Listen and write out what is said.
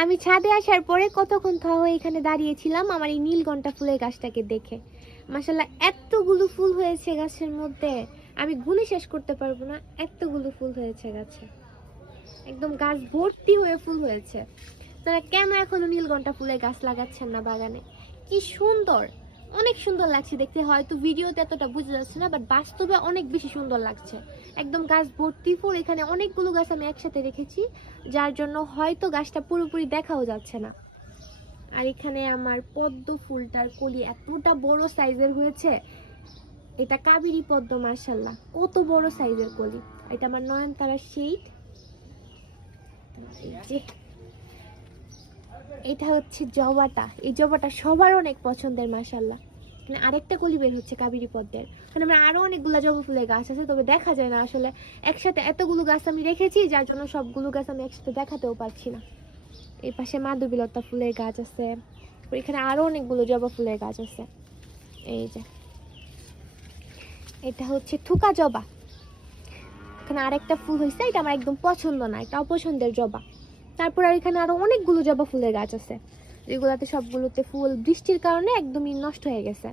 আমি ছাদে আসার পরে কতক্ষণ হয়ে এখানে দাঁড়িয়েছিলাম আমার এই নীলকণ্ঠা ফুলের গাছটাকে দেখে। মাশাআল্লাহ এতগুলো ফুল হয়েছে গাছের মধ্যে, আমি গুনে শেষ করতে পারবো না, এতগুলো ফুল হয়েছে গাছে, একদম গাছ ভর্তি হয়ে ফুল হয়েছে। তারা কেন এখনো নীলকণ্ঠা ফুলের গাছ লাগাচ্ছেন না বাগানে? কি সুন্দর, অনেক সুন্দর লাগছে দেখতে। হয়তো ভিডিওতে এতটা বোঝা যাচ্ছে না, বাট বাস্তবে অনেক বেশি সুন্দর লাগছে। একদম গাছ ভর্তি ফুল, এখানে অনেকগুলো গাছ আমি একসাথে রেখেছি, যার জন্য হয়তো গাছটা পুরোপুরি দেখাও যাচ্ছে না। আর এখানে আমার পদ্ম ফুলটার কলি এতটা বড় সাইজের হয়েছে, এটা কাবেরী পদ্ম, মাশাআল্লাহ কত বড় সাইজের কলি। এটা আমার নয়নতারার শেড। এটা হচ্ছে জবাটা, এই জবাটা সবার অনেক পছন্দের মাশাআল্লাহ। মানে আরেকটা কলি বের হচ্ছে কাবেরী পদ্মের। মানে আমার আরো অনেকগুলো জবা ফুলের গাছ আছে, তবে দেখা যায় না আসলে, একসাথে এতগুলো গাছ আমি রেখেছি যার জন্য সবগুলো গাছ আমি একসাথে দেখাতেও পারছি না। এই পাশে মাধবীলতা ফুলের গাছ আছে, এখানে আরো অনেকগুলো জবা ফুলের গাছ আছে। এই যে এটা হচ্ছে থুকা জবা, এখানে আরেকটা ফুল হয়েছে, এটা আমার একদম পছন্দ না, এটা অপছন্দের জবা। তারপর আর এখানে আরো অনেকগুলো জবা ফুলের গাছ আছে, যেগুলোতে সবগুলোতে ফুল বৃষ্টির কারণে একদমই নষ্ট হয়ে গেছে।